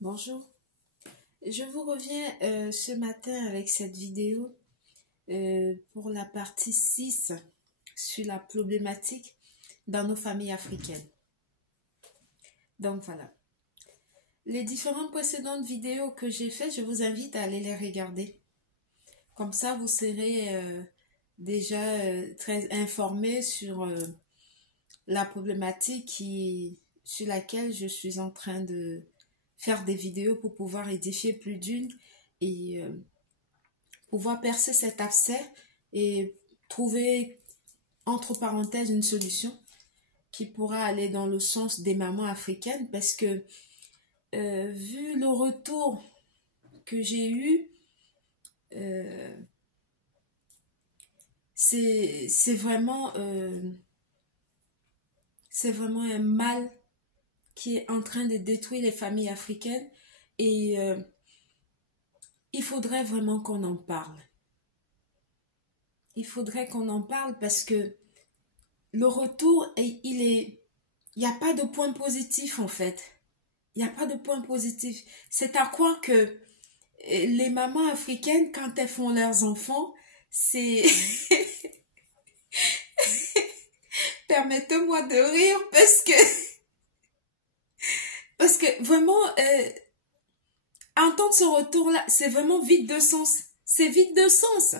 Bonjour, je vous reviens ce matin avec cette vidéo pour la partie 6 sur la problématique dans nos familles africaines. Donc voilà, les différentes précédentes vidéos que j'ai faites, je vous invite à aller les regarder. Comme ça, vous serez déjà très informé sur la problématique sur laquelle je suis en train de faire des vidéos pour pouvoir édifier plus d'une et pouvoir percer cet abcès et trouver entre parenthèses une solution qui pourra aller dans le sens des mamans africaines parce que vu le retour que j'ai eu, euh, c'est vraiment un mal qui est en train de détruire les familles africaines et il faudrait vraiment qu'on en parle. Il faudrait qu'on en parle parce que le retour, il n'y a pas de point positif en fait. Il n'y a pas de point positif. C'est à quoi que les mamans africaines, quand elles font leurs enfants, c'est... Permettez-moi de rire parce que vraiment, entendre ce retour-là, c'est vraiment vide de sens. C'est vide de sens.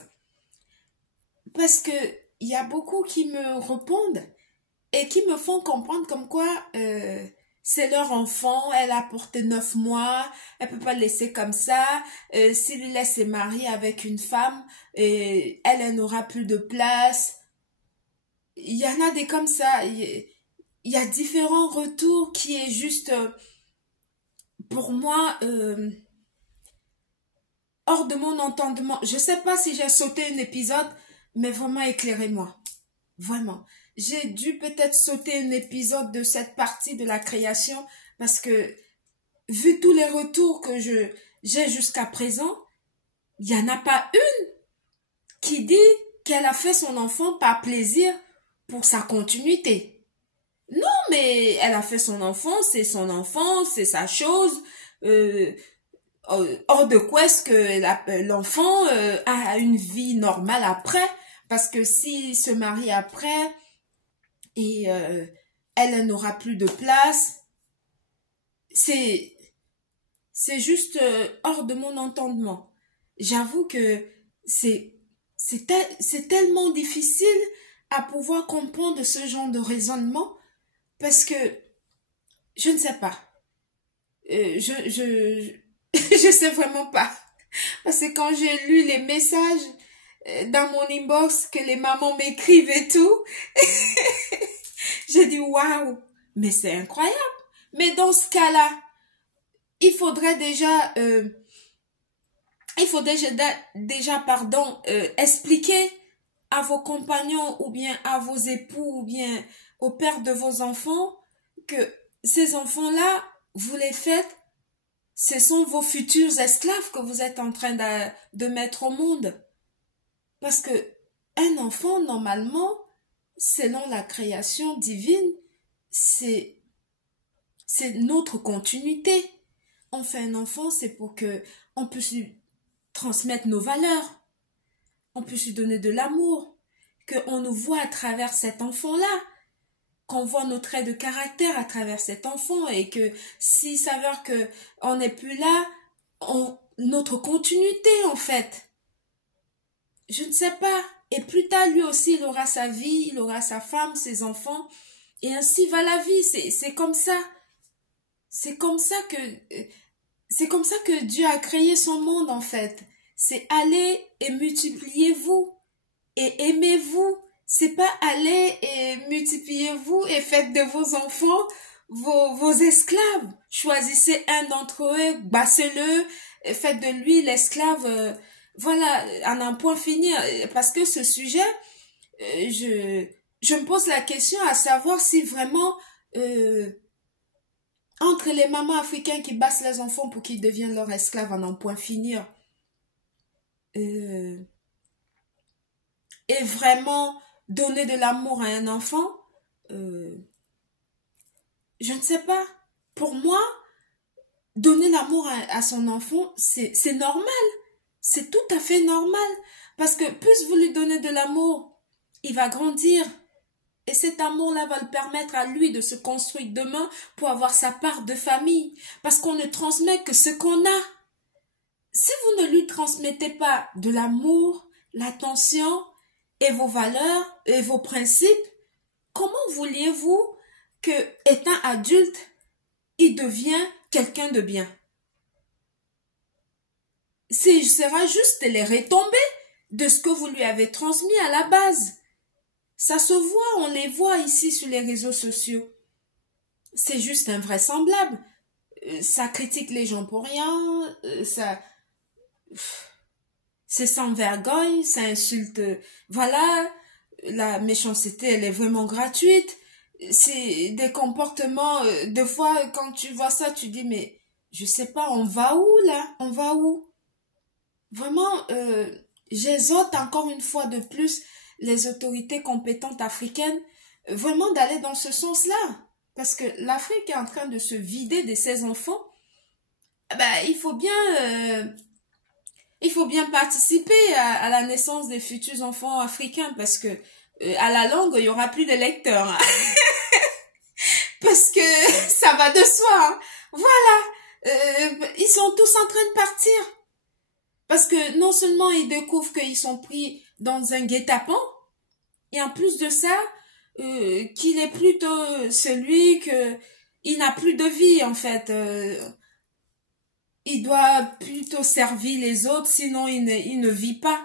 Parce que il y a beaucoup qui me répondent et qui me font comprendre comme quoi c'est leur enfant, elle a porté 9 mois, elle peut pas le laisser comme ça. S'il lui laisse se marier avec une femme, elle n'aura plus de place. Il y en a des comme ça. Il y a différents retours qui est juste pour moi hors de mon entendement. Je sais pas si j'ai sauté un épisode, mais vraiment éclairez-moi. Vraiment. J'ai dû peut-être sauter un épisode de cette partie de la création parce que vu tous les retours que j'ai jusqu'à présent, il n'y en a pas une qui dit qu'elle a fait son enfant par plaisir pour sa continuité. Non, mais elle a fait son enfant, c'est sa chose. Euh, Hors de quoi est-ce que l'enfant a une vie normale après? Parce que s'il se marie après, et elle n'aura plus de place. C'est c'est juste hors de mon entendement. J'avoue que c'est c'est tellement difficile à pouvoir comprendre ce genre de raisonnement parce que je ne sais pas. Je sais vraiment pas. Parce que quand j'ai lu les messages dans mon inbox que les mamans m'écrivent et tout, j'ai dit waouh, mais c'est incroyable. Mais dans ce cas-là, il faudrait déjà, pardon, expliquer à vos compagnons ou bien à vos époux ou bien au père de vos enfants que ces enfants-là, vous les faites, ce sont vos futurs esclaves que vous êtes en train de mettre au monde. Parce que un enfant, normalement, selon la création divine, c'est notre continuité. On fait un enfant, c'est pour que on puisse lui transmettre nos valeurs, on puisse lui donner de l'amour, qu'on nous voit à travers cet enfant-là, qu'on voit nos traits de caractère à travers cet enfant et que s'il s'avère que on n'est plus là, notre continuité en fait. Je ne sais pas. Et plus tard, lui aussi, il aura sa vie, il aura sa femme, ses enfants, et ainsi va la vie. C'est comme ça. C'est comme ça que c'est comme ça que Dieu a créé son monde en fait. C'est aller et multipliez-vous et aimez-vous. C'est pas aller et multipliez-vous et faites de vos enfants vos esclaves. Choisissez un d'entre eux, bassez-le, et faites de lui l'esclave. Voilà, en un point fini. Parce que ce sujet, je me pose la question à savoir si vraiment entre les mamans africaines qui bassent les enfants pour qu'ils deviennent leurs esclaves en un point finir, euh, et vraiment donner de l'amour à un enfant, euh, je ne sais pas. Pour moi, donner l'amour à son enfant, c'est normal. C'est tout à fait normal. Parce que plus vous lui donnez de l'amour, il va grandir. Et cet amour-là va le permettre à lui de se construire demain pour avoir sa part de famille. Parce qu'on ne transmet que ce qu'on a. Si vous ne lui transmettez pas de l'amour, l'attention et vos valeurs et vos principes, comment vouliez-vous que, étant adulte, il devient quelqu'un de bien? Ce sera juste les retombées de ce que vous lui avez transmis à la base. Ça se voit, on les voit ici sur les réseaux sociaux. C'est juste invraisemblable. Ça critique les gens pour rien, c'est sans vergogne, ça insulte. Voilà, la méchanceté, elle est vraiment gratuite. C'est des comportements, des fois, quand tu vois ça, tu dis, mais je sais pas, on va où là? On va où? Vraiment, j'exhorte encore une fois de plus les autorités compétentes africaines vraiment d'aller dans ce sens-là. Parce que l'Afrique est en train de se vider de ses enfants. Ben, il faut bien participer à la naissance des futurs enfants africains parce que à la longue, il y aura plus de lecteurs. Hein. Parce que ça va de soi. Hein. Voilà. Ils sont tous en train de partir. Parce que non seulement ils découvrent qu'ils sont pris dans un guet-apens, et en plus de ça, qu'il est plutôt celui que il n'a plus de vie en fait. Il doit plutôt servir les autres, sinon il ne vit pas.